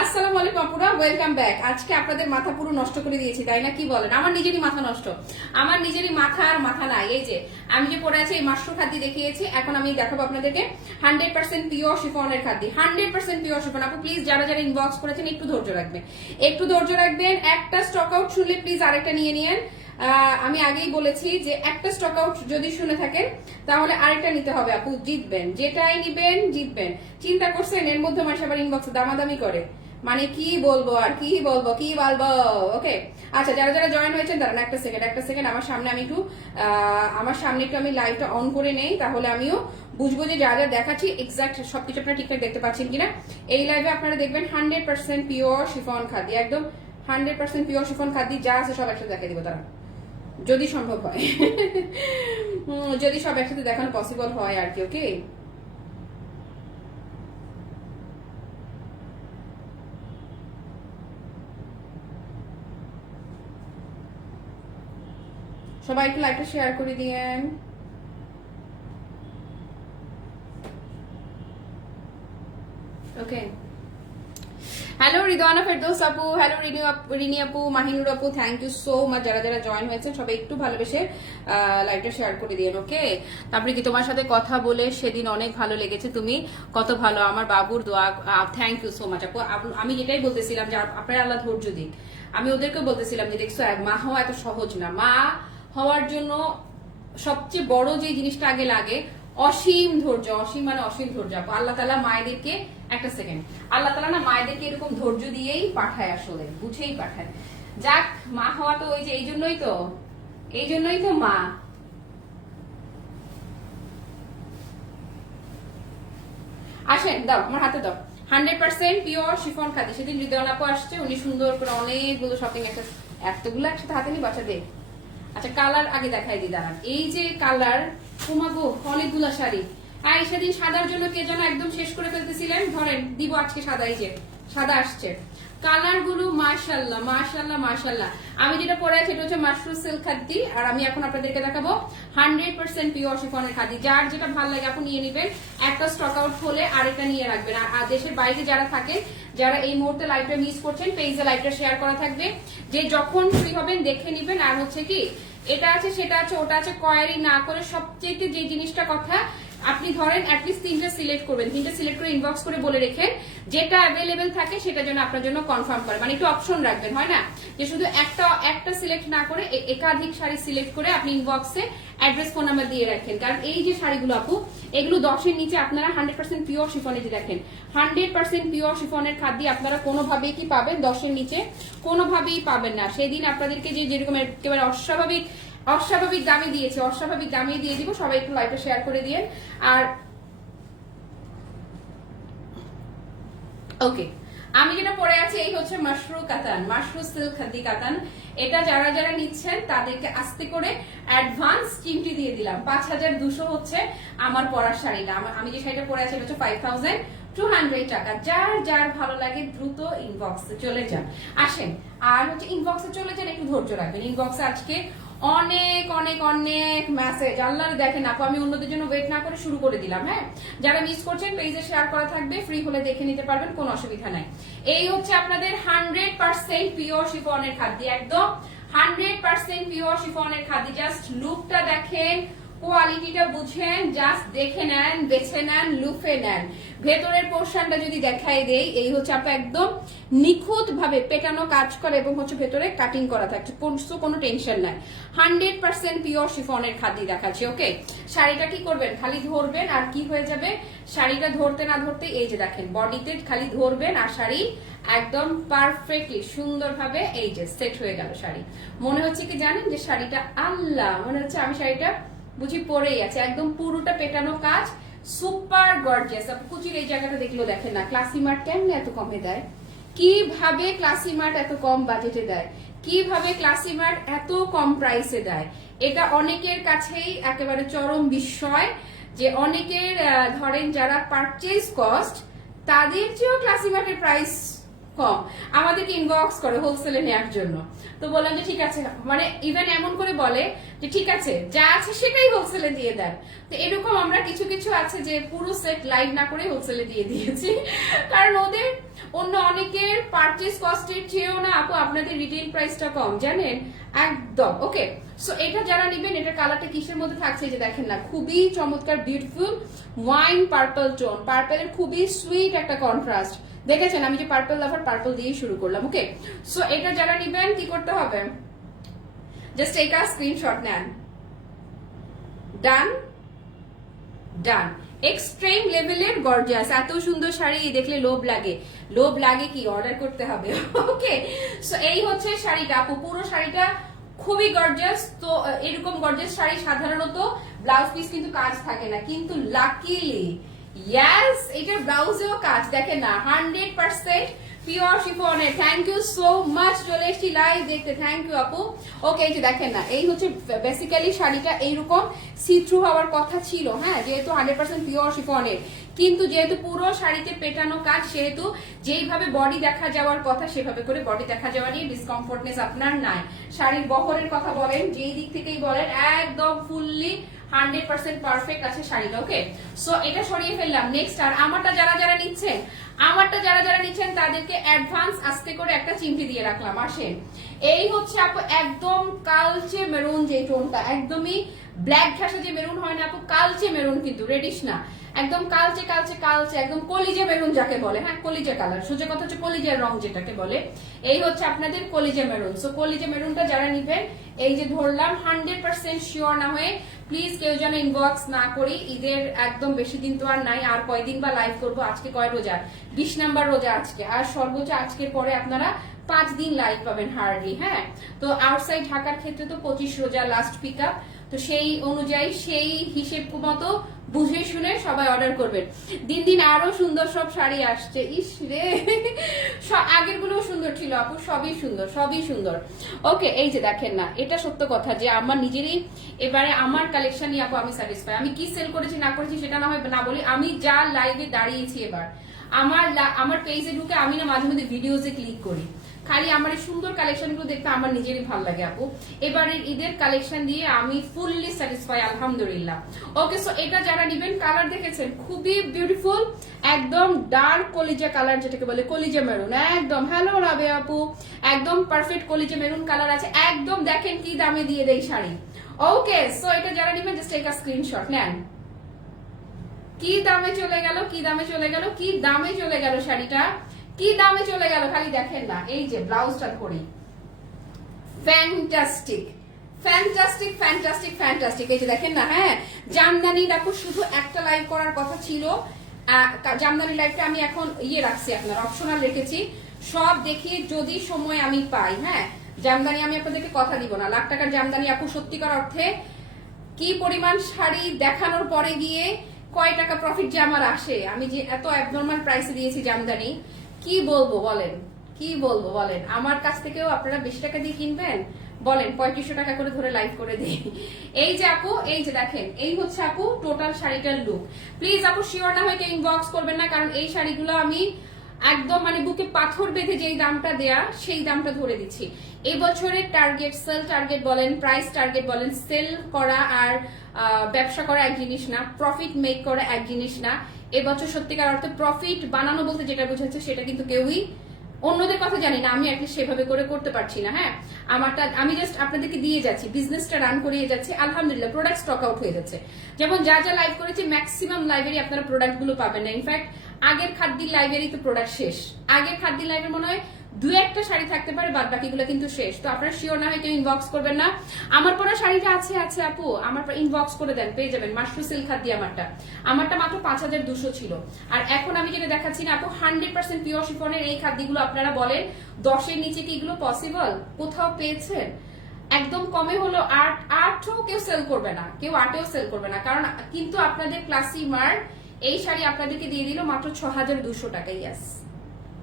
আসসালামু আলাইকুম আপুরা, ওয়েলকাম ব্যাক। আজকে আপনাদের মাথা পুরো নষ্ট করে দিয়েছি, তাই না? কি বলেন? আমার নিজেরই মাথা নষ্ট, আমার নিজেরই মাথা আর মাথা নাই। এই যে আমি যে পরে আছি এই মাশরুম খাদ্য দেখিয়েছি, এখন আমি দেখাবো আপনাদেরকে 100% পিওর শিফনের খাদ্য, 100% পিওর শিফন। আপু প্লিজ যারা যারা ইনবক্স করেছেন একটু ধৈর্য রাখবেন, একটু ধৈর্য রাখবেন। একটা স্টক আউট শুনলে প্লিজ আরেকটা নিয়ে নিয়েন। আমি আগেই বলেছি যে একটা স্টক আউট যদি শুনে থাকেন তাহলে আরেকটা নিতে হবে আপু, জিতবেন। যেটাই নিবেন জিতবেন। চিন্তা করছেন এর মধ্যে মানুষ আবার ইনবক্সে দামাদামি করে, মানে কি বলবো আর কি বলবো কি বলবো। ওকে আচ্ছা, যারা যারা জয়েন হয়েছেন তারা একটা সেকেন্ড আমার সামনে আমি একটু আমি লাইভটা অন করে নেই, তাহলে আমিও বুঝবো যে যা যা দেখাচ্ছি এক্সাক্ট সবকিছু আপনারা ঠিকঠাক দেখতে পাচ্ছেন কিনা। এই লাইভে আপনারা দেখবেন 100% পিওর শিফন খাদ্য, একদম 100% পিওর শিফন খাদ্য, যা আছে সব একসাথে দেখাই দিব তারা, যদি সম্ভব হয় যদি সব একসাথে দেখানো পসিবল হয় আর কি। ওকে সবাই একটু লাইভটা শেয়ার করে দিয়েন। ওকে, হ্যালো রিদওয়ানা ফেরদৌস আপু, হ্যালো রিনি আপু, মাহিনুর আপু, থ্যাংক ইউ সো মাচ। যারা যারা জয়েন হয়েছেন সবাই একটু ভালোবেসে লাইভটা শেয়ার করে দিয়েন। ওকে, তারপরে কি তোমার সাথে কথা বলে সেদিন অনেক ভালো লেগেছে, তুমি কত ভালো, আমার বাবুর দোয়া। থ্যাংক ইউ সো মাচ আপু। আমি যেটাই বলতেছিলাম যে আপনার আল্লাহ ধৈর্য দিক, আমি ওদেরকে বলতেছিলাম যে দেখছো মা হওয়া এত সহজ না। মা হওয়ার জন্য সবচেয়ে বড় যে জিনিসটা আগে লাগে অসীম ধৈর্য, অসীম মানে অসীম ধৈর্য। আল্লাহ তাআলা মায়েদেরকে একটা সেকেন্ড, আল্লাহ তাআলা না মায়েদেরকে এরকম ধৈর্য দিয়েই পাঠায়, আসলে বুঝেই পাঠায়। যাক, মা হওয়া তো ওই যে এই জন্যই তো মা। আসেন দাও আমার হাতে দাও, 100% পিওর শিফন খাদ্য। সেদিন হৃদয় আপু আসছে, উনি সুন্দর করে অনেকগুলো শপিং এতগুলো একসাথে হাতে নি বাচ্চা দে। আচ্ছা কালার আগে দেখাই দিই, দাঁড়ান। এই যে কালার, তোমাগো অনেকগুলা শাড়ি। আর সেদিন সাদার জন্য কে যেন একদম শেষ করে ফেলতেছিলেন, ধরেন দিব আজকে সাদা। এই যে সাদা আসছে, কালার গুলো মাশাআল্লাহ মাশাআল্লাহ মাশাআল্লাহ। আমি যেটা পরে আছি এটা হচ্ছে মাশরুম সিল্ক খাদ্দি, আর আমি এখন আপনাদেরকে দেখাবো 100% পিওর শিফনের খাদ্দি। যার যেটা ভালো লাগে আপনি নিয়ে নেবেন, একটা স্টক আউট হলে আরেকটা নিয়ে রাখবেন। আর দেশের বাইরে যারা থাকেন, যারা এই মুহূর্তে লাইভটা মিস করছেন, পেজে লাইভটা শেয়ার করা থাকবে, যে যখন ফ্রি হবেন দেখে নিবেন। আর হচ্ছে কি এটা আছে সেটা আছে ওটা আছে কোয়ারি না করে সবচেয়ে যে জিনিসটা কথা, আপনি ধরেন অ্যাটলিস্ট 3টা সিলেক্ট করবেন, 3টা সিলেক্ট করে ইনবক্স করে বলে রেখেন যেটা অ্যাভেলেবেল থাকে সেটা যেন আপনার জন্য কনফার্ম করে, মানে একটু অপশন রাখবেন, হয় না যে শুধু একটা সিলেক্ট না করে একাধিক শাড়ি সিলেক্ট করে আপনি ইনবক্সে অ্যাড্রেস ফোন নাম্বার দিয়ে রাখেন। কারণ এই যে শাড়িগুলো আপু, এগুলো 10-এর নিচে আপনারা 100% পিওর শিফনে যে দেখেন 100% পিওর শিফনের খাদ্য আপনারা কোনোভাবেই কি পাবেন, 10-এর নিচে কোনোভাবেই পাবেন না। সেদিন আপনাদেরকে যেরকম একেবারে অস্বাভাবিক দামে দিয়েছে, অস্বাভাবিক দামে দিয়ে দিব। সবাই একটু লাইভটা শেয়ার করে দিয়েন। আর ওকে, আমি যেটা পরে আছি এই হচ্ছে মাশরুম সিল্ক খাদি কাতান। এটা যারা যারা নিচ্ছেন তাদেরকে আস্তে করে অ্যাডভান্স চিমটি দিয়ে দিলাম। 5200 হচ্ছে আমার পরার শাড়িটা। আমি যে শাড়িটা পরে আছি এটা হচ্ছে 5200 টাকা। যার যার ভালো লাগে দ্রুত ইনবক্সে চলে যান, আসেন। আর হচ্ছে ইনবক্সে চলে যান, একটু ধৈর্য রাখবেন। ইনবক্সে আজকে অনেক অনেক অনেক মেসেজ, আল্লাহ দেখেন আপু, আমি অন্যদের জন্য ওয়েট না করে শুরু করে দিলাম। হ্যাঁ, যারা মিস করছেন পেজে শেয়ার করা থাকবে, ফ্রি হলে দেখে নিতে পারবেন, কোনো অসুবিধা নাই। এই হচ্ছে আপনাদের 100% পিওর শিফনের খাদ্য, একদম 100% পিওর শিফনের খাদ্য। জাস্ট লুকটা দেখেন, কোয়ালিটিটা বুঝেন, জাস্ট দেখে নেন, বেছে নেন, লুফে নেন। ভেতরের পোর্শনটা যদি দেখাই দেই, এই হচ্ছে আপনার একদম নিখুঁত ভাবে পেটানো কাজ করে এবং হচ্ছে ভেতরে কাটিং করা থাকছে, কোনো টেনশন নাই। 100% পিওর শিফনের খাদ্য দেখাচ্ছি। ওকে, শাড়িটা কি করবেন, খালি ধরবেন আর কি হয়ে যাবে, শাড়িটা ধরতে না ধরতে এই যে দেখেন বডিতে খালি ধরবেন আর শাড়ি একদম পারফেক্টলি সুন্দরভাবে এই যে সেট হয়ে গেল শাড়ি। মনে হচ্ছে কি জানেন যে শাড়িটা আল্লাহ, মনে হচ্ছে আমি শাড়িটা বুঝি পরেই আছে, একদম পুরোটা পেটানো কাজ, সুপার গর্জিয়াস। আপনি কুচির এই জায়গাটা দেখলেও দেখেন না ক্লাসি মার্ট কেমনে এত কমে দেয়, কিভাবে ক্লাসি মার্ট এত কম বাজেটে দেয়, কিভাবে ক্লাসি মার্ট এত কম প্রাইসে দেয়। এটা অনেকের কাছেই একেবারে চরম বিস্ময় যে অনেকের ধরেন যারা পারচেজ কস্ট তাদের চেয়েও ক্লাসি মার্টের প্রাইস কম, আমাদেরকে ইনবক্স করে হোলসেলে নেওয়ার জন্য। তো বললাম যে ঠিক আছে, মানে ইভেন এমন করে বলে যে ঠিক আছে যা আছে সেটাই হোলসেলে দিয়ে দেন। তো এরকম আমরা কিছু কিছু আছে যে পুরো সেট লাইভ না করে হোলসেলে দিয়ে দিয়েছি, কারণ অন্য অনেকের পারচেজ কস্টের চেয়েও না আপু আপনাদের রিটেল প্রাইসটা কম জানেন একদম। ওকে, সো এটা যারা নেবেন এটার কালারটা কিসের মধ্যে থাকছে যে দেখেন না, খুবই চমৎকার বিউটিফুল ওয়াইন পার্পল টোন, পার্পলের খুবই সুইট একটা কন্ট্রাস্ট। দেখেছেন আমি যে পার্পল লাভার, পার্পল দিয়েই শুরু করলাম। ওকে, সো এটা যারা নেবেন কি করতে হবে, জাস্ট একটা স্ক্রিনশট নেন। ডান ডান। এক্সট্রিম লেভেলের গর্জিয়াস, এত সুন্দর শাড়ি দেখলে লোভ লাগে, লোভ লাগে কি অর্ডার করতে হবে। ওকে, সো এই হচ্ছে শাড়িটা আপু, পুরো শাড়িটা খুবই গর্জিয়াস। তো এরকম গর্জিয়াস শাড়ি সাধারণত ব্লাউজ পিস কিন্তু কাজ থাকে না, কিন্তু লাকিলি ইয়েস এটার ব্লাউজেও কাজ দেখেন না, 100% পিওর শিফনের। থ্যাংক ইউ সো মাচ, চলে এসেছি লাইভ দেখতে, থ্যাংক ইউ আপু। ওকে, এই যে দেখেন না, এই হচ্ছে বেসিক্যালি শাড়িটা এইরকম সি থ্রু হওয়ার কথা ছিল, হ্যাঁ, যেহেতু 100% পিওর শিফনের, কিন্তু যেহেতু পুরো শাড়িতে পেটানো কাজ, সেহেতু যেইভাবে বডি দেখা যাওয়ার কথা সেভাবে করে বডি দেখা যাওয়া নিয়ে ডিসকমফোর্টনেস আপনার নাই। শাড়ির বহরের কথা বলেন, যেই দিক থেকেই বলেন, একদম ফুললি 100% পারফেক্ট আছে শাড়িটা। ওকে, সো এটা সরিয়ে ফেললাম। নেক্সট, আর আমারটা যারা যারা নিচ্ছেন তাদেরকে অ্যাডভান্স আস্তে করে একটা চিমটি দিয়ে রাখলাম। আসেন, এই হচ্ছে আপু একদম কালচে মেরুন, যে টোনটা একদমই ব্ল্যাক ঘাসা যে মেরুন হয় না আপু, কালচে মেরুন, কিন্তু রেডিশ না, একদম কালচে কালচে কালচে, একদম কলিজা মেরুন যাকে বলে, হ্যাঁ কলিজা কালার, সোজা কথা হচ্ছে কলিজার রং যেটাকে বলে, এই হচ্ছে আপনাদের কলিজা মেরুন। সো কলিজা মেরুনটা যারা নিবেন, এই যে ধরলাম 100% শিওর না হয়ে প্লিজ কেউ যেন ইনবক্স না করি, ঈদের একদম বেশি দিন তো আর নাই, আর কয়দিন বা লাইভ করবো, আজকে কয় রোজা, 20 নাম্বার রোজা আজকে, আর সর্বোচ্চ আজকের পরে আপনারা 5 দিন লাইভ পাবেন হার্ডলি, হ্যাঁ। তো আউটসাইড ঢাকার ক্ষেত্রে তো 25 রোজা লাস্ট পিক আপ, তো সেই অনুযায়ী সেই হিসেব মতো বুঝে শুনে সবাই অর্ডার করবেন। দিন দিন আরো সুন্দর সব শাড়ি আসছে, ইস রে, আগের গুলো সুন্দর ছিল আপু, সবই সুন্দর, সবই সুন্দর। ওকে, এই যে দেখেন না, এটা সত্য কথা যে আমার নিজেরই এবারে আমার কালেকশন নিয়ে আপু আমি স্যাটিসফাই। আমি কি সেল করেছি না করেছি সেটা না হয় না বলি, আমি যা লাইভে দাঁড়িয়েছি এবার, আমার পেজে ঢুকে আমি না মাঝে মধ্যে ভিডিওতে ক্লিক করি, খালি আমার এই সুন্দর কালেকশন গুলো দেখতে আমার নিজেরই ভালো লাগে আপু। এবারের ঈদের কালেকশন দিয়ে আমি ফুললি স্যাটিসফাই আলহামদুলিল্লাহ। ওকে, সো এটা যারা নিবেন, কালার দেখেছেন খুবই বিউটিফুল, একদম ডার্ক কলিজা কালার যেটাকে বলে, কলিজা মেরুন, একদম হ্যালো রাবে আপু, একদম পারফেক্ট কলিজা মেরুন কালার আছে একদম। দেখেন কি দামে দিয়ে দেই শাড়ি। ওকে, সো এটা যারা নিবেন জাস্ট টেক আ স্ক্রিনশট নেন। কি দামে চলে গেল, কি দামে চলে গেল, কি দামে চলে গেল শাড়িটা, কি দামে চলে গেল, খালি দেখেন না। এই যে ব্লাউজটা ধরি, ফ্যান্টাস্টিক ফ্যান্টাস্টিক ফ্যান্টাস্টিক ফ্যান্টাস্টিক, এই যে দেখেন না, হ্যাঁ জামদানি দেখো, শুধু একটা লাইভ করার কথা ছিল, জামদানি লাইভটা আমি এখন রাখছি, আপনার অপশনাল রেখেছি, সব দেখিয়ে যদি সময় আমি পাই, হ্যাঁ জামদানি আমি আপনাদেরকে কথা দিব না, লাখ টাকার জামদানি আপু সত্যিকার অর্থে কি পরিমাণ শাড়ি দেখানোর পরে গিয়ে কয় টাকা প্রফিট যে আমার আসে, আমি যে এত অ্যাবনর্মাল প্রাইসে দিয়েছি জামদানি, কি বলবো বলেন, কি বলবো বলেন। আমার কাছ থেকেও আপনারা বেশি টাকা দিয়ে কিনবেন, বলেন 3500 টাকা করে ধরে লাইভ করে দিই। এই যে আপু, এই যে দেখেন, এই হচ্ছে আপু টোটাল শাড়িটার লুক। প্লিজ আপু শিওর না হয়ে কেউ ইনবক্স করবেন না, কারণ এই শাড়িগুলো আমি একদম মানে বুকে পাথর বেঁধে যেই দামটা দেয়া সেই দামটা ধরে দিচ্ছি। এই বছরের টার্গেট, সেল টার্গেট বলেন, প্রাইস টার্গেট বলেন, সেল করা আর ব্যবসা করা এক জিনিস না, প্রফিট মেক করা এক জিনিস না। এবছর সত্যিকার অর্থে প্রফিট বানানো বলতে যেটা বোঝাচ্ছে সেটা কিন্তু কেউই, অন্যদের কথা জানি না, আমি অ্যাটলিস্ট সেভাবে করে করতে পারছি না, হ্যাঁ আমারটা আমি জাস্ট আপনাদেরকে দিয়ে যাচ্ছি, বিজনেসটা রান করিয়ে যাচ্ছে আলহামদুলিল্লাহ। প্রোডাক্ট স্টক আউট হয়ে যাচ্ছে, যেমন যা যা লাইভ করেছি ম্যাক্সিমাম লাইভেরই আপনারা প্রোডাক্ট গুলো পাবেন না। ইনফ্যাক্ট আগের খাদ্যির লাইভেরই তো প্রোডাক্ট শেষ, আগের খাদ্যির লাইভের মনে হয় 2-1টা শাড়ি থাকতে পারে, বাদ বাকিগুলো কিন্তু শেষ। তো আপনারা শিওর না হয় কেউ ইনবক্স করবেন না। আমার পরা শাড়িটা আছে আছে আপু, আমার ইনবক্স করে দেন, পেয়ে যাবেন। মাশরু সিল্ক খাদ্য আমারটা মাত্র 5200 ছিল, আর এখন আমি যেটা দেখাচ্ছি না আপু 100% পিওর শিফনের এই খাদ্যগুলো আপনারা বলেন 10-এর নিচে কি এগুলো পসিবল কোথাও পেয়েছেন? একদম কমে হলো 8-8ও কেউ সেল করবে না, কেউ 8এও সেল করবে না, কারণ কিন্তু আপনাদের ক্লাসি মার এই শাড়ি আপনাদেরকে দিয়ে দিল মাত্র 6200 টাকা।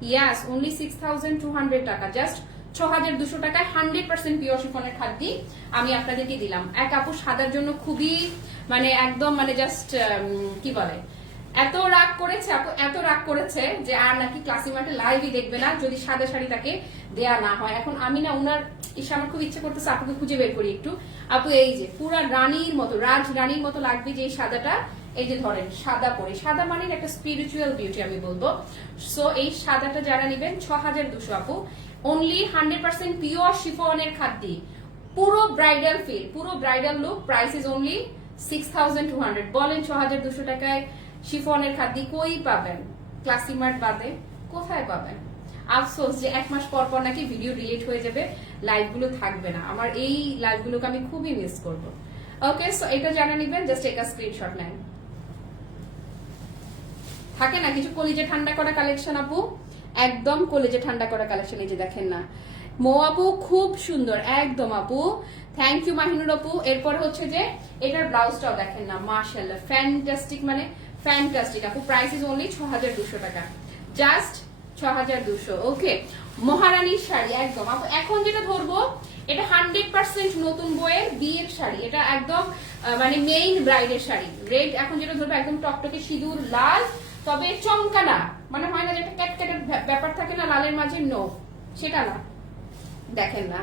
ইয়াস অনলি 6200 টাকা, জাস্ট 6200 টাকায় 100% পিওর শিফনের খাদ্য আমি আপনাদেরকে দিলাম। এক আপু সাদার জন্য খুবই মানে একদম মানে জাস্ট কি বলে, এত রাগ করেছে আপু, এত রাগ করেছে যে আর নাকি ক্লাসি মার্টে লাইভই দেখবে না যদি সাদা শাড়ি তাকে দেয়া না হয়। এখন আমি না উনার ইসে আমার খুব ইচ্ছে করতেছে আপুকে খুঁজে বের করি একটু। আপু এই যে পুরা রানীর মতো, রাজ রানীর মতো লাগবে যে সাদাটা, এই যে ধরেন সাদা পরে, সাদা মানে একটা স্পিরিচুয়াল বিউটি আমি বলবো। সো এই সাদাটা যারা নেবেন 6200 আপু, অনলি 100% পিওর শিফনের খাদ্যি, পুরো ব্রাইডাল ফিল, পুরো bridal look, price is only 6200। বলেন 6200 টাকায় শিফনের খাদ্যি কই পাবেন? ক্লাসিমার্ট বাদে কোথায় পাবেন? আফসোস যে এক মাস পর পর নাকি ভিডিও ডিলিট হয়ে যাবে, লাইভগুলো থাকবে না। আমার এই লাইভগুলোকে আমি খুবই মিস করব। ওকে, সো এটা যারা নেবেন জাস্ট একটা স্ক্রিনশট নেন। থাকে না কিছু কলিজে ঠান্ডা করা কালেকশন আপু, একদম কলিজে ঠান্ডা করা কালেকশন। এই যে দেখেন না, মো আপু খুব সুন্দর একদম আপু, থ্যাংক ইউ মাহিনুর আপু। এরপর হচ্ছে যে এটার ব্লাউজটাও দেখেন না, মাশাআল্লাহ ফ্যান্টাস্টিক, মানে ফ্যান্টাস্টিক আপু। প্রাইস ইজ অনলি 6200 টাকা, জাস্ট 6200। ওকে, মহারানীর শাড়ি একদম আপু। এখন যেটা ধরবো এটা 100% নতুন বইয়ের বিয়ের শাড়ি, এটা একদম মানে মেইন ব্রাইডের শাড়ি। রেড এখন যেটা ধরবো একদম টকটকে সিঁদুর লাল, তবে চমকানা, মানে হয় না যে একটা ক্যাটক্যাটের ব্যাপার থাকে না লালের মাঝে, নো সেটা না। দেখেন না,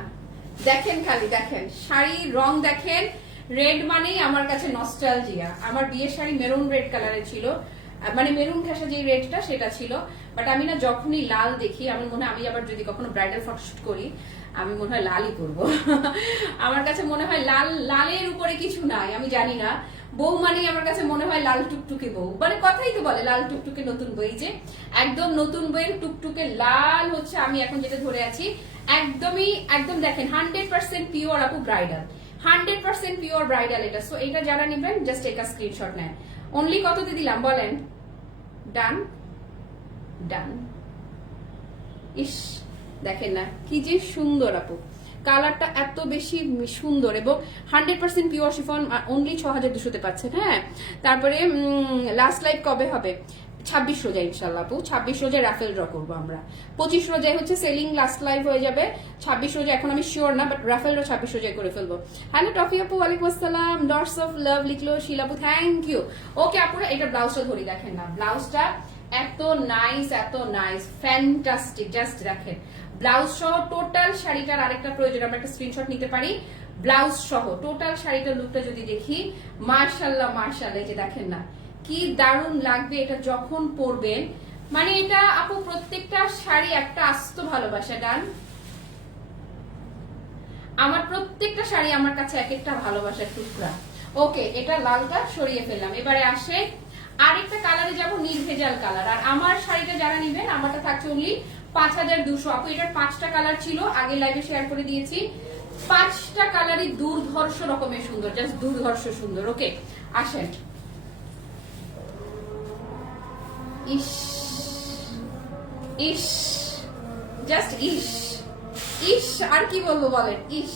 দেখেন খালি দেখেন শাড়ির রং দেখেন, রেড মানেই আমার কাছে নস্টালজিয়া। আমার বিয়ের শাড়ি মেরুন রেড কালারের ছিল, মানে মেরুন ঘাসা যে রেডটা সেটা ছিল। বাট আমি না যখনই লাল দেখি আমার মনে হয় আমি আবার যদি কখনো ব্রাইডাল ফটোশুট করি আমি মনে হয় লালই করবো। আমার কাছে মনে হয় লাল, লালের উপরে কিছু নাই, আমি জানি না। বউ মানেই আমার কাছে মনে হয় লাল টুকটুকে বউ, মানে কথাই তো বলে লাল টুকটুকে নতুন বই, যে একদম নতুন বইয়ের টুকটুকে লাল হচ্ছে আমি এখন যেটা ধরে আছি। একদমই একদম দেখেন 100% পিওর আপু ব্রাইডাল, 100% পিওর ব্রাইডাল এটা। সো এটা যারা নেবেন জাস্ট একটা স্ক্রিনশট নেন। অনলি কততে দিলাম বলেন? ডান ডান। ইস দেখেন না কি যে সুন্দর আপু, কালারটা এত বেশি সুন্দর এবং 100% পিওর শিফন, অনলি 6200 পাচ্ছেন। হ্যাঁ, তারপরে লাস্ট লাইভ কবে হবে? 26 রোজা ইনশাল্লাহ আপু, 26 রোজায় রাফেল ড্র করবো আমরা। 25 রোজায় হচ্ছে সেলিং লাস্ট লাইভ হয়ে যাবে, 26 রোজা এখন আমি শিওর না, বাট রাফেল ড্র 26 রোজায় করে ফেলবো। হ্যালো টফি আপু, ওয়ালাইকুম আসসালাম। ডটস অফ লাভ লিখলো শিলাপু, থ্যাংক ইউ। ওকে আপুরা, এটা ব্লাউজটা ধরি দেখেন না, ব্লাউজটা এত নাইস, এত নাইস, ফ্যান্টাস্টিক। জাস্ট দেখেন ব্লাউজ সহ টোটাল শাড়িটার আরেকটা প্রয়োজন আমরা একটা স্ক্রিনশট নিতে পারি। ব্লাউজ সহ টোটাল শাড়িটার লুকটা যদি দেখি, মাশাআল্লাহ মাশাআল্লাহ, যে দেখেন না কি দারুণ লাগবে এটা যখন পরবেন। মানে এটা আপু প্রত্যেকটা শাড়ি একটা আস্ত ভালোবাসা। ডান, আমার প্রত্যেকটা শাড়ি আমার কাছে এক একটা ভালোবাসার টুকরা। ওকে, এটা লালটা সরিয়ে ফেললাম। এবারে আসে আরেকটা কালারে যাব, নির্ভেজাল কালার। আর আমার শাড়িটা যারা নিবেন আমারটা থাকছে অনলি 5200 আপু। এটার 5টা কালার ছিল, আগে লাইভে শেয়ার করে দিয়েছি। 5টা কালারই দুর্ধর্ষ রকমের সুন্দর, জাস্ট দুর্ধর্ষ সুন্দর। ওকে আসেন। ইস ইস, জাস্ট ইস ইস, আর কি বলবো বলেন, ইস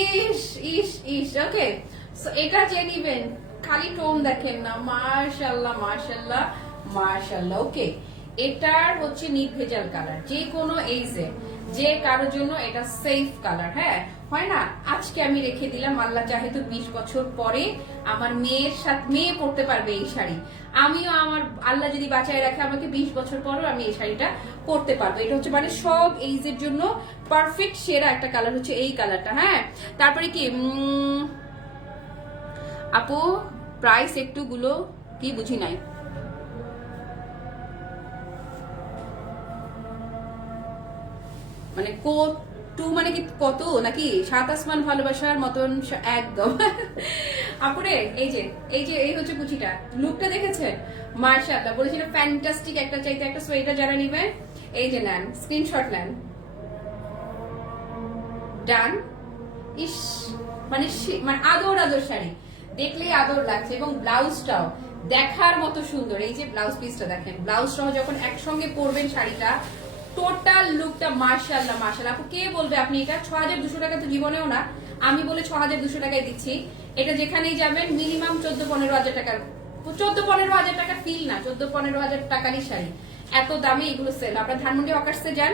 ইস ইস ইস। ওকে, সো এটা যে নিবেন খালি টোন দেখেন না, মাশাআল্লাহ মাশাআল্লাহ মাশাআল্লাহ। ওকে, এটার হচ্ছে নির্ভেজাল কালার, যে কোনো এইজে যে কারোর জন্য এটা সেফ কালার। হ্যাঁ, হয় না আজকে আমি রেখে দিলাম, আল্লাহ চাহে তো 20 বছর পরে আমার মেয়ের সাথে মেয়ে পড়তে পারবে এই শাড়ি, আমিও আমার আল্লাহ যদি বাঁচায় রাখে আমাকে 20 বছর পরও আমি এই শাড়িটা পরতে পারবো। এটা হচ্ছে মানে সব এইজের জন্য পারফেক্ট সেরা একটা কালার হচ্ছে এই কালারটা। হ্যাঁ, তারপরে কি আপু প্রাইস একটু গুলো কি বুঝি নাই, মানে টু মানে কি কত নাকি 7 আসমান ভালোবাসার মতন একদম। আপুরে এই যে এই হচ্ছে কুচিটা, লুকটা দেখেছেন মাশাআল্লাহ, বলেছিল ফ্যান্টাস্টিক একটা চাইতে একটা। সো এটা যারা নিবেন এই যে নেন, স্ক্রিনশট নেন। ডান। ইস মানে মানে আদর আদর শাড়ি, দেখলেই আদর লাগছে এবং ব্লাউজটাও দেখার মতো সুন্দর। এই যে ব্লাউজ পিসটা দেখেন, ব্লাউজ সহ যখন একসঙ্গে পরবেন শাড়িটা, টোটাল লুকটা মাশাআল্লাহ মাশাআল্লাহ। আপু কে বলবে আপনি এটা 6200 টাকা তো জীবনেও না, আমি বলে 6200 টাকায় দিচ্ছি। এটা যেখানেই যাবেন মিনিমাম 14-15 হাজার টাকার, 14-15 হাজার টাকা ফিল না, 14-15 হাজার টাকারই শাড়ি। এত দামে এগুলো সেল। আপনার ধানমন্ডি হকার্সে যান,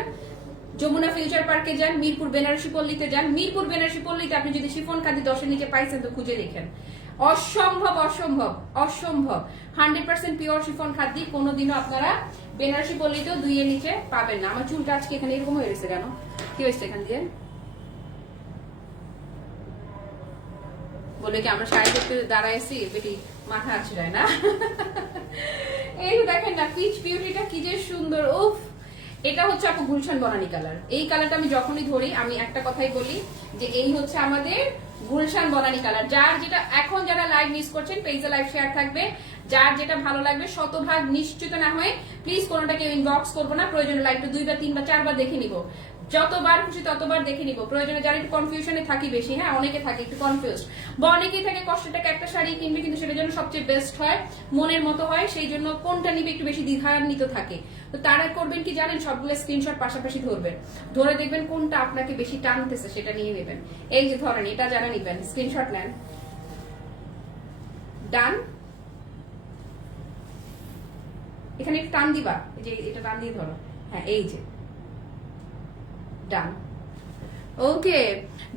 যমুনা ফিউচার পার্কে যান, মিরপুর বেনারসি পল্লীতে যান। মিরপুর বেনারসি পল্লীতে আপনি যদি শিফন খাদি 10-এর নিচে পাইছেন তো খুঁজে দেখেন, অসম্ভব অসম্ভব অসম্ভব। 100% পিওর শিফন খাদি, কোনোদিনও আপনারা বেনারসি পল্লীতেও 2-এর নিচে পাবেন না। আমার চুলটা আজকে এখানে এরকম হয়ে গেছে কেন, কি হয়েছে এখান দিয়ে? বলে কি আমরা শাড়ি দেখতে দাঁড়াইছি বেটি মাথা আছড়ায় না। এই দেখেন না পিচ বিউটিটা কি যে সুন্দর। উফ, এটা হচ্ছে আপু গুলশান বনানী কালার। এই কালারটা আমি যখনই ধরি আমি একটা কথাই বলি যে এই হচ্ছে আমাদের গুলশান বনানী কালার। যার যেটা এখন যারা লাইভ মিস করছেন পেজে লাইভ শেয়ার থাকবে, যার যেটা ভালো লাগবে শতভাগ নিশ্চিত না হয়ে প্লিজ কোনোটাকে ইনবক্স করবো না, প্রয়োজনে লাইভটা 2 বা 3 বা 4 বার দেখে নিব, যতবার খুশি ততবার দেখে নিব। প্রয়োজনে যারা একটু কনফিউশনে থাকি বেশি, হ্যাঁ অনেকে থাকে একটু কনফিউজ বা অনেকেই থাকে কষ্ট টাকা একটা শাড়ি কিনবে কিন্তু সেটার জন্য সবচেয়ে বেস্ট হয়, মনের মতো হয়, সেই জন্য কোনটা নিবে একটু বেশি দ্বিধান্বিত থাকে। তো তারা করবেন কি জানেন, সবগুলো স্ক্রিনশট পাশাপাশি ধরবেন, ধরে দেখবেন কোনটা আপনাকে বেশি টানতেছে সেটা নিয়ে নেবেন। এই যে ধরেন এটা যারা নিবেন স্ক্রিনশট নেন, ডান, এখানে একটু টান দিবা, এই যে এটা টান দিয়ে ধরো, হ্যাঁ এই যে ডান। ওকে,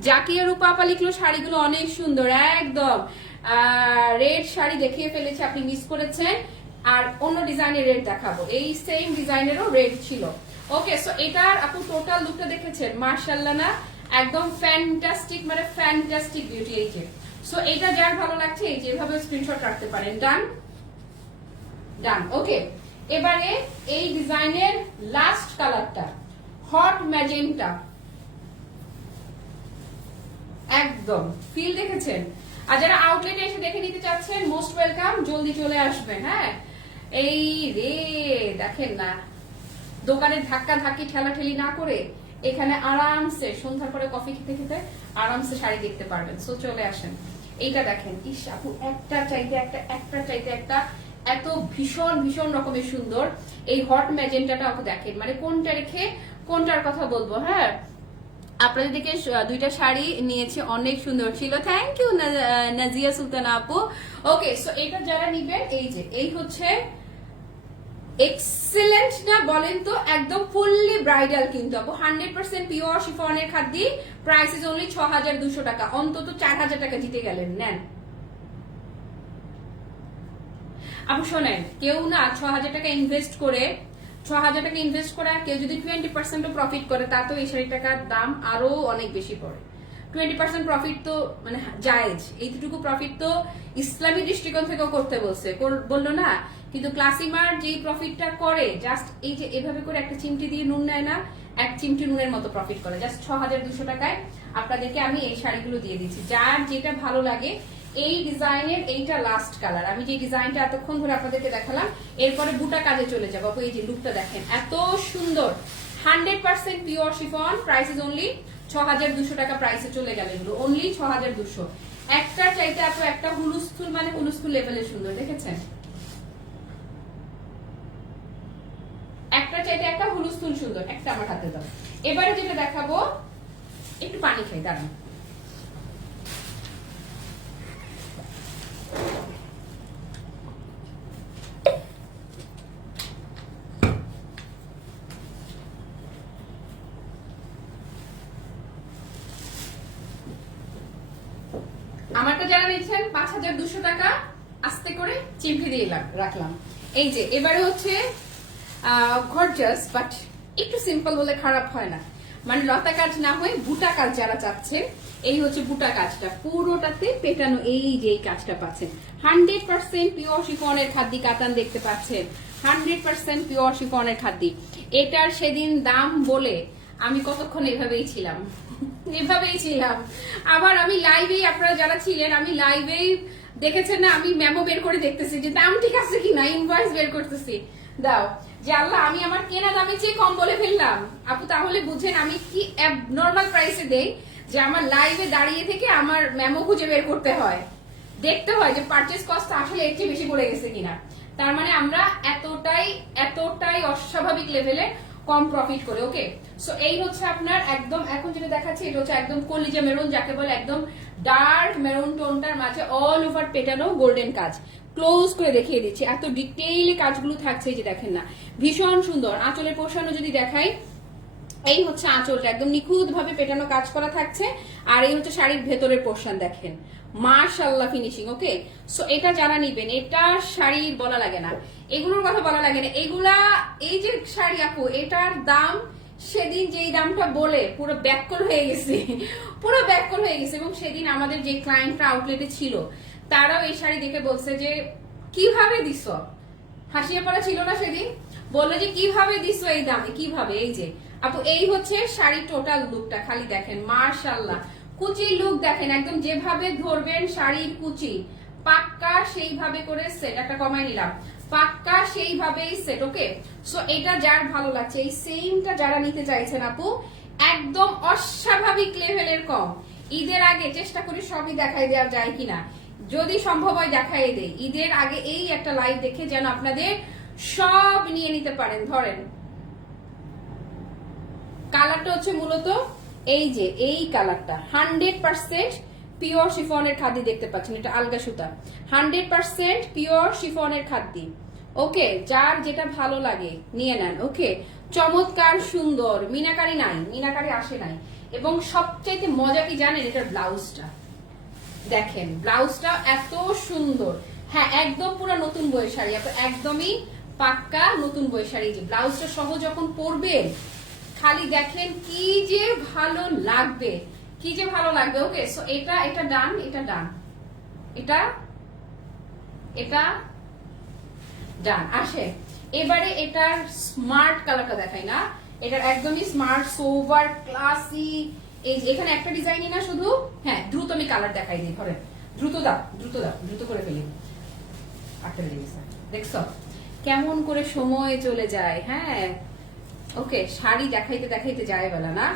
জাকিয়া রূপা আপা লিখলো শাড়িগুলো অনেক সুন্দর, একদম রেড শাড়ি দেখিয়ে ফেলেছে, আপনি মিস করেছেন। আর অন্য ডিজাইনের রেড দেখাবো, এই সেম ডিজাইনেরও রেড ছিল। ওকে, সো এটার আপু টোটাল লুকটা দেখেছেন, মাশাআল্লাহ না, একদম ফ্যান্টাস্টিক, মানে ফ্যান্টাস্টিক বিউটি। এই যে সো এটা যার ভালো লাগছে এই যে এভাবে স্ক্রিনশট রাখতে পারেন। ডান ডান। ওকে, এবারে এই ডিজাইনের লাস্ট কালারটা হট ম্যাজেন্টা, একদম ফিল দেখেছেন। আর যারা আউটলেটে এসে দেখে নিতে চাচ্ছেন মোস্ট ওয়েলকাম, জলদি চলে আসবেন। হ্যাঁ এই রে দেখেন না, দোকানের ধাক্কা ধাক্কি ঠেলা ঠেলি না করে এখানে আরামসে সন্ধ্যার পরে কফি খেতে খেতে আরামসে শাড়ি দেখতে পারবেন। সো চলে আসেন। এইটা দেখেন, ইস আপু একটা চাইতে একটা, একটা চাইতে একটা, এত ভীষণ ভীষণ রকমের সুন্দর। এই হট ম্যাজেন্টাটা আপু দেখেন, মানে কোনটা রেখে কোনটার কথা বলবো। হ্যাঁ আপনাদের দিকে 2টা শাড়ি নিয়েছি, অনেক সুন্দর ছিল, থ্যাংক ইউ নাজিয়া সুলতানা আপু। ওকে, সো এটা যারা নিবেন এই যে এই হচ্ছে এক্সেলেন্ট না বলেন তো, একদম ফুললি ব্রাইডাল কিন্তু আপু, 100% পিওর শিফনের খাদ্য, প্রাইস ইজ অনলি 6200 টাকা, অন্তত 4000 টাকা জিতে গেলেন। নেন আপু, শোনেন, কেউ না 6000 টাকা ইনভেস্ট করে, 6000 টাকা ইনভেস্ট করে আর কেউ যদি 20% প্রফিট করে, তা তো এই শাড়ি টাকার দাম আরো অনেক বেশি পড়ে। 20% প্রফিট তো মানে জায়েজ, এইটুকু প্রফিট তো ইসলামী দৃষ্টিকোণ থেকেও করতে বলছে, বললো না। কিন্তু ক্লাসিমার যে প্রফিটটা করে জাস্ট এই যে এভাবে করে একটা চিমটি দিয়ে নুন নেয় না, এক চিমটি নুনের মতো প্রফিট করে। জাস্ট 6200 টাকায় আপনাদেরকে আমি এই শাড়িগুলো দিয়ে দিচ্ছি, যার যেটা ভালো লাগে। এই ডিজাইনের এইটা লাস্ট কালার, আমি যে ডিজাইনটা এতক্ষণ ধরে আপনাদেরকে দেখালাম, এরপরে বুটা কাজে চলে যাবো। এই যে লুকটা দেখেন, এত সুন্দর, 100% pure chiffon, price is only 6200 টাকা, প্রাইসে চলে গেল এগুলো অনলি 6200। একটা চাইতে আপু একটা হুলুস্থুল, মানে হুলুস্থুল লেভেলের সুন্দর, দেখেছেন? একটা চাইতে একটা হুলুস্থুল সুন্দর। একটা আমার হাতে দাও। এবারে যেটা দেখাবো, একটু পানি খাই, দাঁড়ান। আমারটা যারা নিচ্ছেন 5200 টাকা, আস্তে করে চিমটি দিয়ে রাখলাম। এই যে এবারে হচ্ছে গর্জাস, বাট একটু সিম্পল হলে খারাপ হয় না, মানে লতা কাজ না হয়ে বুটা কাজ যারা চাচ্ছে, এই হচ্ছে বুটা কাজটা, পুরোটাতে পেটানো। এই যে এই কাজটা পাচ্ছেন 100% পিওর শিফনের খাদ্য কাতান, দেখতে পাচ্ছেন 100% পিওর শিফনের খাদ্য। এটার সেদিন দাম বলে আমি কতক্ষণ এভাবেই ছিলাম, এভাবেই ছিলাম। আবার আমি লাইভেই, আপনারা যারা ছিলেন, আমি লাইভেই দেখেছেন না, আমি মেমো বের করে দেখতেছি যে দাম ঠিক আছে কিনা, ইনভয়েস বের করতেছি। দাও যে আল্লাহ, আমি আমার কেনা দামের চেয়ে কম বলে ফেললাম আপু, তাহলে বুঝেন আমি কি নর্মাল প্রাইসে দেই, যে আমার লাইভে দাঁড়িয়ে থেকে আমার মেমো খুঁজে বের করতে হয়, দেখতে হয় যে পারচেজ কস্ট আসলে এর চেয়ে বেশি পড়ে গেছে কিনা। তার মানে আমরা এতটাই এতটাই অস্বাভাবিক লেভেলে কম প্রফিট করে। ওকে, সো এই হচ্ছে আপনার একদম, এখন যেটা দেখাচ্ছি এটা হচ্ছে একদম কলিজা মেরুন, যাকে বলে একদম ডার্ক মেরুন টোনটার মাঝে অল ওভার পেটানো গোল্ডেন কাজ। ক্লোজ করে দেখিয়ে দিচ্ছি, এত ডিটেইলে কাজগুলো থাকছে, যে দেখেন না, ভীষণ সুন্দর। আঁচলের পোর্শনও যদি দেখাই, এই হচ্ছে আঁচলটা, একদম নিখুঁত ভাবে পেটানো কাজ করা থাকছে। আর এই হচ্ছে শাড়ির ভেতরের পোর্শন, দেখেন মাশাআল্লাহ ফিনিশিং। ওকে, সো এটা যারা নিবেন, এটা শাড়ি বলা লাগে না, এগুলোর কথা বলা লাগে না, এগুলা এই যে শাড়ি আপু, এটার দাম সেদিন যেই দামটা বলে পুরো ব্যাককল হয়ে গেছে, পুরো ব্যাককল হয়ে গেছে। এবং সেদিন আমাদের যে ক্লায়েন্টরা আউটলেটে ছিল তারাও এই শাড়ি দেখে বলছে যে কিভাবে দিছ, হাসিয়ে পড়া ছিল না সেদিন, বললো যে কিভাবে দিছ এই দামে, কিভাবে। এই যে আপু এই হচ্ছে শাড়ি টোটাল লুকটা, খালি দেখেন মাশাআল্লাহ। কুচির লুক দেখেন, একদম যেভাবে ধরবেন শাড়ির কুচি পাক্কা সেইভাবে করে সেট, একটা কমাই নিলাম, পাক্কা সেইভাবেই সেট। ওকে, সো এটা যার ভালো লাগছে, এই সেমটা যারা নিতে চাইছেন আপু, একদম অস্বাভাবিক লেভেলের কম। ঈদের আগে চেষ্টা করি সবই দেখাই দেওয়া যায় কিনা, যদি সম্ভব হয় দেখাই দেই। ঈদের আগে এই একটা লাইভ দেখে যেন আপনাদের সব নিয়ে নিতে পারেন। ধরেন কালারটা হচ্ছে মূলত এই যে এই কালারটা 100% পিওর শিফনের খাদি দেখতে পাচ্ছেন, এটা আলগা সুতা, 100% পিওর শিফনের খাদি। ওকে, যার যেটা ভালো লাগে নিয়ে নেন। ওকে, চমৎকার সুন্দর, মিনাকারি নাই, মিনাকারি আসে নাই। এবং সবচাইতে মজা কি জানেন, এটার ব্লাউজটা দেখেন, ব্লাউজটা এত সুন্দর। হ্যাঁ, একদম পুরো নতুন বইয়ের শাড়ি, একদমই পাক্কা নতুন বইয়ের শাড়ি। যে ব্লাউজটা সহ যখন পরবেন খালি দেখেন কি যে ভালো লাগবে, কি যে ভালো লাগবে। ওকে, সো এটা এটা ডান, এটা ডান, এটা এটা ডান আসে। এবারে এটার স্মার্ট কালারটা দেখাই না, এটার একদমই স্মার্ট সোভার ক্লাসি। এই যে এখানে একটা ডিজাইনই না শুধু, হ্যাঁ দ্রুত আমি কালার দেখাই দিই। ধরেন দ্রুত দাও, দ্রুত দাও, দ্রুত করে ফেলি। আটটা জিনিস দেখছো কেমন করে সময় চলে যায়। হ্যাঁ, ওকে, শাড়ি দেখাইতে দেখাইতে যায় বেলা না।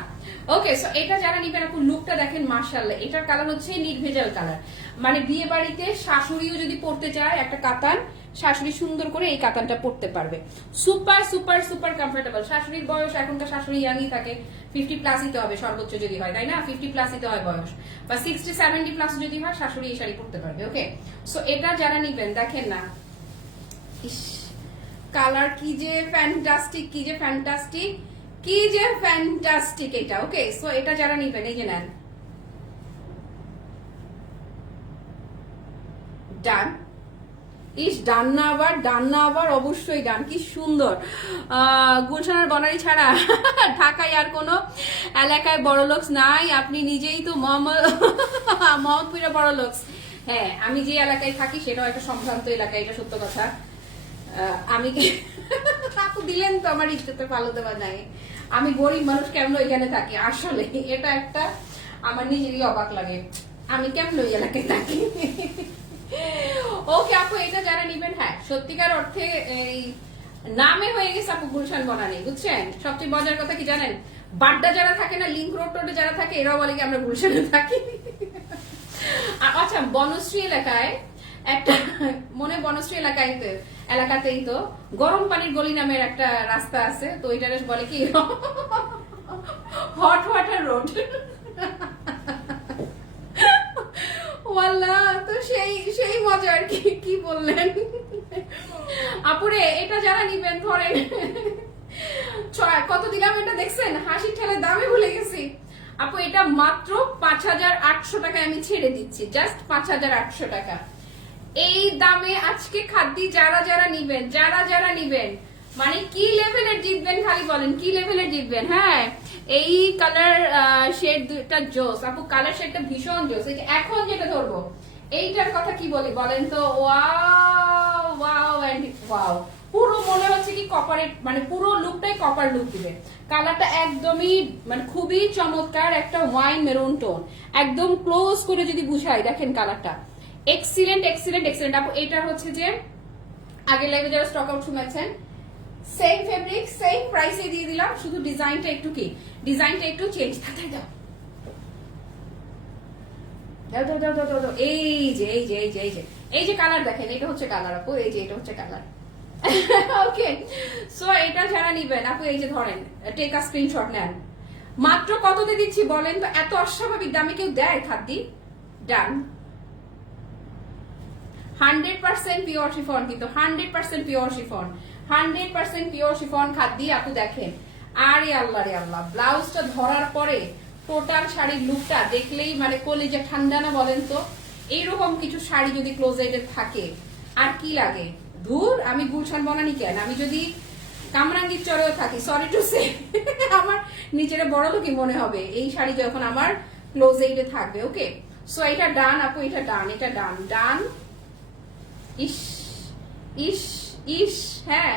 ওকে, সো এটা যারা নিবেন আপু, লুকটা দেখেন মাশাআল্লাহ। এটার কালার হচ্ছে নির্ভেজাল কালার, মানে বিয়ে বাড়িতে শাশুড়িও যদি পড়তে চায় একটা কাতান, শাশুড়ি সুন্দর করে এই কাতানটা পড়তে পারবে। Super super super comfortable. শাশুড়ির বয়স, এখনকার শাশুড়ি ইয়াংই থাকে, 50 প্লাসই তো হবে সর্বোচ্চ যদি হয়, তাই না? 50 প্লাসই তো হয় বয়স, বা 60-70 প্লাস যদি হয় শাশুড়ি এই শাড়ি পড়তে পারবে। ওকে, সো এটা যারা নিবেন দেখেন না, ইস কালার কি যে ফ্যান্টাস্টিক, কি যে ফ্যান্টাস্টিক, কি যে ফ্যান্টাস্টিক এটা। ওকে, সো এটা যারা নিবেন এই যে নেন, ডান। ইস ডান না আবার, ডান না আবার, অবশ্যই ডান। কি সুন্দর। গুলশানের বনারি ছাড়া ঢাকায় আর কোনো এলাকায় বড় লোকস নাই, আপনি নিজেই তো মোহাম্মদপুরে বড় লোকস। হ্যাঁ, আমি যে এলাকায় থাকি সেটাও একটা সম্ভ্রান্ত এলাকা, এটা সত্য কথা। আমি কি আপু দিলেন তো আমার ইজ্জতে পালো দেওয়া নাই, আমি গরিব মানুষ কেমন এখানে থাকি, আসলে এটা একটা আমার নিজেরই অবাক লাগে, আমি কেমন ওই এলাকায় থাকি। ওকে আপু, এটা যারা নিবেন, হ্যাঁ সত্যিকার অর্থে এই নামে হয়ে গেছে আপু গুলশান বনানি, বুঝছেন? সবচেয়ে মজার কথা কি জানেন, বাড্ডা যারা থাকে না, লিংক রোড টোডে যারা থাকে, এরাও বলে কি আমরা গুলশানে থাকি। আচ্ছা, বনশ্রী এলাকায় একটা, মনে বনশ্রী এলাকাতেই তো গরম পানির গলি নামের একটা রাস্তা আছে, তো ওইটারে বলে কি হট ওয়াটার রোড। ওয়াল্লাহ, তো সেই মজা আর কি। কি বললেন আপুরে? এটা যারা নিবেন ধরেন কত দিলাম এটা দেখছেন, হাসি ঠেলে দামে ভুলে গেছি আপু। এটা মাত্র 5800 টাকায় আমি ছেড়ে দিচ্ছি, জাস্ট 5800 টাকা। এই দামে আজকে খাদ্যি যারা যারা নিবেন, যারা যারা নিবেন, মানে কি লেভেলের জিতবেন খালি বলেন, কি লেভেলের জিতবেন। হ্যাঁ, এই কালার শেডটা জোস আপু, কালার শেডটা ভীষণ জোস। এখন যেটা ধরবো এইটার কথা কি বলি বলেন তো, ওয়াও ওয়াও এন্ড ওয়াও, পুরো মনে হচ্ছে কি কপারেট, মানে পুরো লুকটাই কপার লুক দিবে। কালারটা একদমই মানে খুবই চমৎকার, একটা ওয়াইন মেরুন টোন, একদম ক্লোজ করে যদি বুঝাই দেখেন কালারটা এক্সিলেন্ট এক্সিলেন্ট এক্সিলেন্ট আপু। এটা হচ্ছে যে আগের লাইভে যারা স্টক আউট শুনেছেন, সেম ফেব্রিক সেম প্রাইসে দিয়ে দিলাম, শুধু ডিজাইনটা একটু কি, ডিজাইনটা একটু চেঞ্জ। থাকে দাও দাও দাও দাও দাও দাও। এই যে এই যে এই যে এই যে এই যে কালার দেখেন, এটা হচ্ছে কালার আপু, এই যে এটা হচ্ছে কালার। ওকে, সো এটা যারা নিবেন আপু, এই যে ধরেন টেক আ স্ক্রিনশট নেন। মাত্র কততে দিচ্ছি বলেন তো? এত অস্বাভাবিক দামে কেউ দেয় খাদ্যি? ডান। 100% পিওর শিফন, কিন্তু 100% পিওর শিফন, 100% পিওর শিফন খাদ্যি আপু। দেখেন আরে আল্লাহ রে আল্লাহ, ব্লাউজটা ধরার পরে টোটাল শাড়ির লুকটা দেখলেই মানে কলিজা ঠান্ডা না বলেন তো? এইরকম কিছু শাড়ি যদি ক্লোজেটে থাকে আর কি লাগে। ধুর, আমি গুলশান বনানি কেন, আমি যদি কামরাঙ্গীর চরেও থাকি, সরি টু সে, আমার নিচেটা বড় লোকই মনে হবে এই শাড়ি যখন আমার ক্লোজেটে থাকবে। ওকে, সো এটা ডান আপু, এটা ডান, এটা ডান ডান। ইস ইস ইস, হ্যাঁ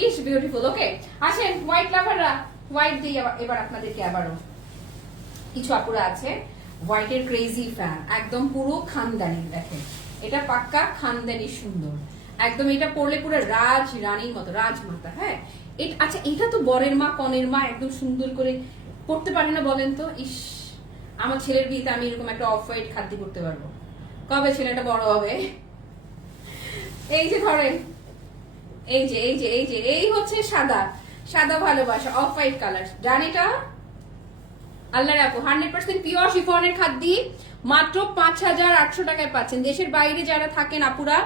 ইস বিউটিফুল। ওকে, আসেন হোয়াইট লাভাররা, হোয়াইট দিয়ে এবার আপনাদেরকে আবারও কিছু আপুরা আছে হোয়াইটের ক্রেজি ফ্যান, একদম পুরো খানদানি। দেখেন এটা পাক্কা খানদানি সুন্দর একদম, এটা পরলে পুরো রাজ রানীর মতো, রাজমাতা। হ্যাঁ আচ্ছা, এটা তো বরের মা কনের মা একদম সুন্দর করে পড়তে পারে না বলেন তো? ইস, আমার ছেলের বিয়েতে আমি এরকম একটা অফ হোয়াইট খাদ্য করতে পারবো, কবে ছেলেটা বড় হবে। এই যে ধরেন, এই যে এই যে এই যে এই হচ্ছে সাদা, সাদা ভালোবাসা অফ হোয়াইট কালার। জানিটা আল্লাহর আপু 100% পিওর শিফনের খাদ্য মাত্র 5800 টাকায় পাচ্ছেন। দেশের বাইরে যারা থাকেন আপুরা,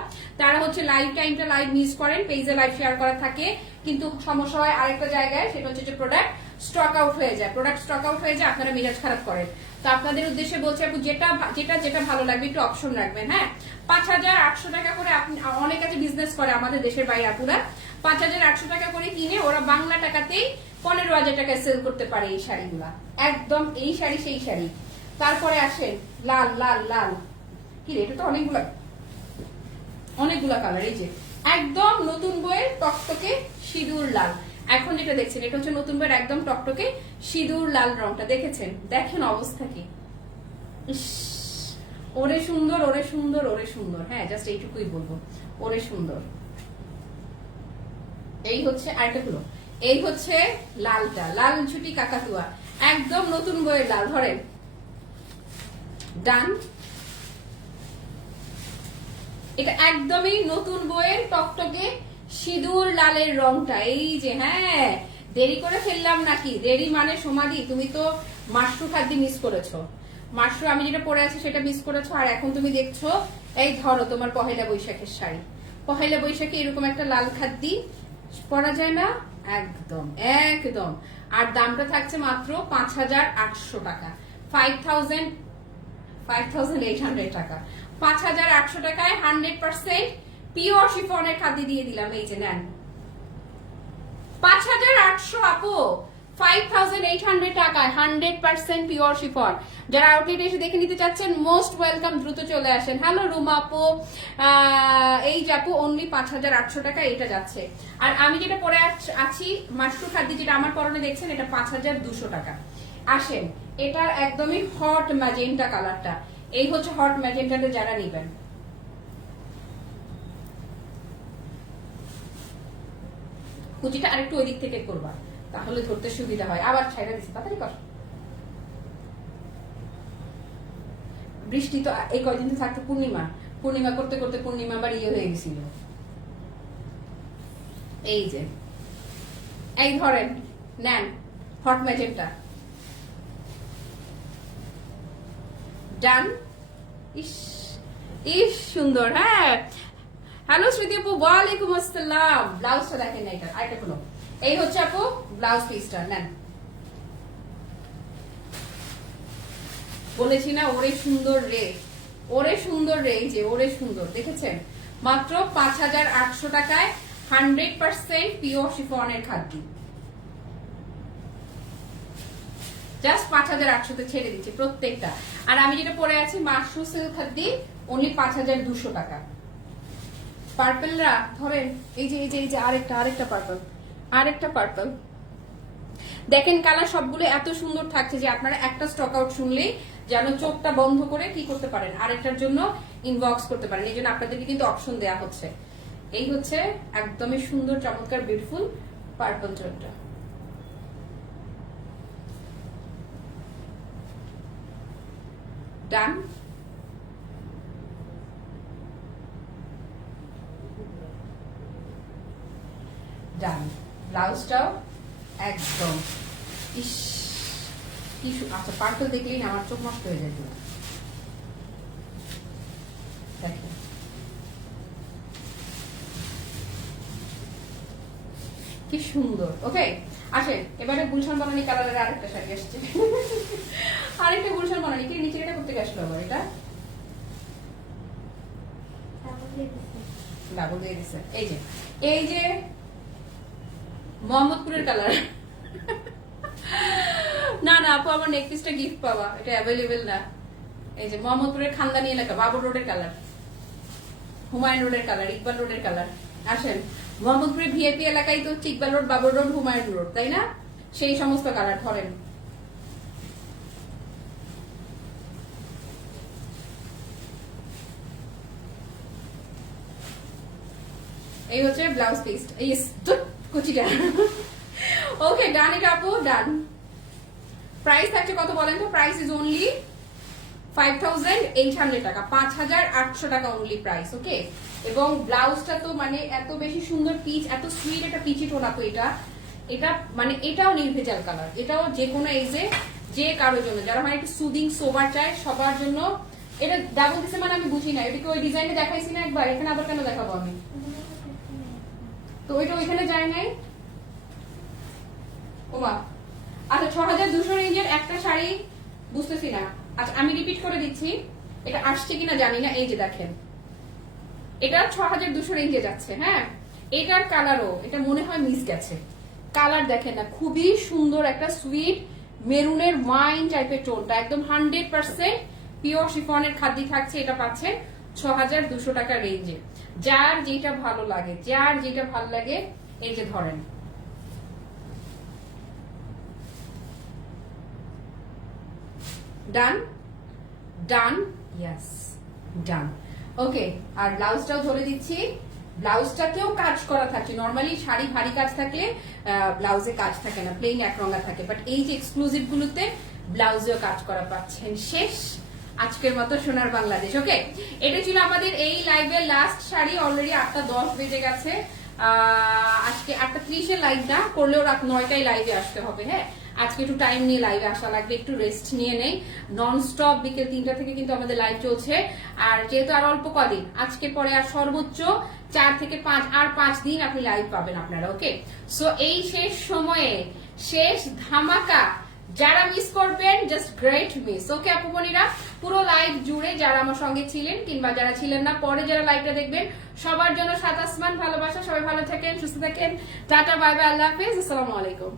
তারা হচ্ছে লাইভ টাইমটা লাইভ মিস করেন, পেজে লাইভ শেয়ার করা থাকে, কিন্তু সমস্যা হয় আরেকটা জায়গায়, সেটা হচ্ছে যে প্রোডাক্ট স্টক আউট হয়ে যায়। প্রোডাক্ট স্টক আউট হয়ে যায়, আপনারা মেজাজ খারাপ করেন। তো আপনাদের উদ্দেশ্যে বলছি আপু, যেটা যেটা যেটা ভালো লাগবে একটু অপশন রাখবেন। হ্যাঁ 5800 টাকা করে আপনি, অনেক কাছে বিজনেস করে আমাদের দেশের বাইরে আপুরা, 5800 টাকা করে কিনে ওরা বাংলা টাকাতেই 15,000 টাকায় সেল করতে পারে এই শাড়িগুলা। একদম এই শাড়ি সেই শাড়ি। তারপরে আসেন লাল লাল লাল, কি রে, এটা তো অনেকগুলা কালার। এই যে একদম নতুন বইয়ের টকটকে সিঁদুর লাল, এখন যেটা দেখছেন এটা হচ্ছে নতুন বইয়ের একদম টকটকে সিঁদুর লাল রংটা। দেখেছেন, দেখেন অবস্থা কি, ওরে সুন্দর ওরে সুন্দর ওরে সুন্দর। হ্যাঁ জাস্ট এইটুকুই বলবো, ওরে সুন্দর। এই হচ্ছে আরেকটা হলো, এই হচ্ছে লালটা, লাল ছুটি কাকাতুয়া, একদম নতুন বইয়ের লাল। ধরেন ডান, এটা একদমই নতুন বইয়ের টকটকে সিঁদুর লালের রংটা। এই যে হ্যাঁ, দেরি করে ফেললাম নাকি? দেরি মানে সমাধি, তুমি তো মাশরু খাদ্য মিস করেছো। মাশরু আমি যেটা পরে আছি সেটা মিস করেছো, আর এখন তুমি দেখছো এই ধরো তোমার পহেলা বৈশাখের শাড়ি। পহেলা বৈশাখে এরকম একটা লাল খাদ্য পরা যায় না? একদম একদম। আর দামটা থাকছে মাত্র 5800 টাকা, 5800 টাকা, 5800 টাকায় 100% পিওর শিফনের খাদ্য দিয়ে দিলাম। এই যে নেন 5800 আপু, 5800 টাকায় 100% পিওর শিফন। যারা আউটলেট এসে দেখে নিতে চাচ্ছেন মোস্ট ওয়েলকাম, দ্রুত চলে আসেন। হ্যালো রুমা আপু, এই যে আপু অনলি 5800 টাকা এটা যাচ্ছে। আর আমি যেটা পরে আছি মাশরু খাদ্য, যেটা আমার পরনে দেখছেন, এটা 5200 টাকা। আসেন, এটার একদমই হট ম্যাজেন্টা কালারটা, এই হচ্ছে হট ম্যাজেন্টাটা যারা নিবেন। কুচিটা আরেকটু ওই দিক থেকে করবা, তাহলে ধরতে সুবিধা হয়। আবার ছাইড়া দিচ্ছি, তাড়াতাড়ি কর। বৃষ্টি তো এই কয়দিন তো থাকতো, পূর্ণিমা পূর্ণিমা করতে করতে পূর্ণিমা আবার ইয়ে হয়ে গেছিল। এই যে এই ধরেন নেন হট ম্যাজেন্টা, ডান। ইস ইস সুন্দর। হ্যাঁ হ্যালো স্মৃতি আপু, ওয়ালাইকুম আসসালাম। ব্লাউজটা দেখেন না, এটা আরেকটা হলো, এই হচ্ছে আপু ব্লাউজ পিসটা নেন। বলেছি না ওরে সুন্দর রে, ওরে সুন্দর রে, এই যে ওরে সুন্দর, দেখেছেন? মাত্র 5800 টাকায় 100% পিওর শিফনের খাদ্য, জাস্ট 5800 তে ছেড়ে দিচ্ছি প্রত্যেকটা। আর আমি যেটা পরে আছি মাশরু সিল্ক খাদ্য, অনলি 5200 টাকা। পার্পলরা ধরেন, এই যে এই যে এই যে আরেকটা পার্পল, আরেকটা পার্পল। দেখেন কালার সবগুলো এত সুন্দর থাকছে যে আপনারা একটা স্টক আউট শুনলেই যেন চোখটা বন্ধ করে কি করতে পারেন, আরেকটার জন্য ইনবক্স করতে পারেন। এই জন্য আপনাদেরকে কিন্তু অপশন দেয়া হচ্ছে। এই হচ্ছে একদমই সুন্দর চমৎকার বিউটিফুল পার্পল টোনটা। ডান। ডান, ব্লাউজটাও একদম ইস কি, আচ্ছা পার্পল দেখলেই না আমার চোখ নষ্ট হয়ে যায়। দেখেন কি সুন্দর। ওকে আসেন, এবারে গুলশান বানানি কালারের আরেকটা শাড়ি আসছে, আরেকটা গুলশান বানানি। কি নিচে এটা করতে আসলো আবার? এটা ডাবল দিয়ে দিচ্ছে। এই যে মোহাম্মদপুরের কালার, আপু আমার নেক পিসটা গিফট পাওয়া, এটা অ্যাভেলেবেল না। এই যে মোহাম্মদপুরের খানদানি এলাকা, বাবর রোডের কালার, হুমায়ুন রোডের কালার, ইকবাল রোডের কালার। আসেন, মোহাম্মদপুরের ভিআইপি এলাকায় তো হচ্ছে Iqbal road, Babar road, Humayun road, তাই না? সেই সমস্ত কালার ধরেন। এই হচ্ছে ব্লাউজ পিস, এই কুচিটা। ওকে ডান, এটা আপু ডান। প্রাইস থাকছে কত বলেন তো? প্রাইস ইজ অনলি 5800 টাকা, 5800 টাকা অনলি প্রাইস। ওকে, এবং ব্লাউজটা তো মানে এত বেশি সুন্দর পিচ, এত সুইট একটা পিচি টোন আপু। এটা এটা মানে এটাও নির্ভেজাল কালার, এটাও যে কোনো এজে যে কারোর জন্য, যারা মানে একটু সুদিং সোবার চায় সবার জন্য। এটা ডাবল দিছে মানে আমি বুঝি না, এটাকে ওই ডিজাইনে দেখাইছি না একবার, এখানে আবার কেন দেখাবো আমি? তো ওইটা ওইখানে যায় নাই। ওমা, আচ্ছা 6200 রেঞ্জের একটা শাড়ি বুঝতেছি না। আচ্ছা আমি রিপিট করে দিচ্ছি, এটা আসছে কিনা জানি না। এই যে দেখেন, এটা 6200 রেঞ্জে যাচ্ছে। হ্যাঁ, এটার কালারও এটা মনে হয় মিস গেছে। কালার দেখেন না, খুবই সুন্দর একটা সুইট মেরুনের ওয়াইন টাইপের টোনটা, একদম 100% পিওর শিফনের খাদি থাকছে। এটা পাচ্ছেন 6200 টাকা রেঞ্জে। যার যেটা ভালো লাগে, যার যেটা ভালো লাগে, এই যে ধরেন। ডান ডান, ইয়েস ডান। ওকে, আর ব্লাউজটাও ধরে দিচ্ছি। ব্লাউজটাকেও কাজ করা থাকছে। নর্মালি শাড়ি ভারী কাজ থাকলে ব্লাউজে কাজ থাকে না, প্লেন একরঙা থাকে, বাট এই যে এক্সক্লুসিভ গুলোতে ব্লাউজেও কাজ করা পাচ্ছেন। শেষ আজকের মতো সোনার বাংলাদেশ। ওকে, এটা ছিল আমাদের এই লাইভের লাস্ট শাড়ি। অলরেডি 8:10 বেজে গেছে। আজকে 8:30 লাইভ না করলেও রাত 9টায় লাইভে আসতে হবে। হ্যাঁ, আজকে একটু টাইম নিয়ে লাইভে আসা লাগবে, একটু রেস্ট নিয়ে নেই। নন স্টপ বিকেল 3টা থেকে কিন্তু আমাদের লাইভ চলছে। আর যেহেতু আর অল্প কদিন, আজকে পরে আর সর্বোচ্চ 4 থেকে 5 আর 5 দিন আপনি লাইভ পাবেন আপনারা। ওকে, সো এই শেষ সময়ে শেষ ধামাকা যারা মিস করবেন, জাস্ট গ্রেট মিস। ওকে আপু মনিরা, পুরো লাইভ জুড়ে যারা আমার সঙ্গে ছিলেন কিংবা যারা ছিলেন না, পরে যারা লাইভটা দেখবেন, সবার জন্য সাত আসমান ভালোবাসা। সবাই ভালো থাকেন, সুস্থ থাকেন। টাটা, বাই বাই, আল্লাহ হাফেজ, আসসালামু আলাইকুম।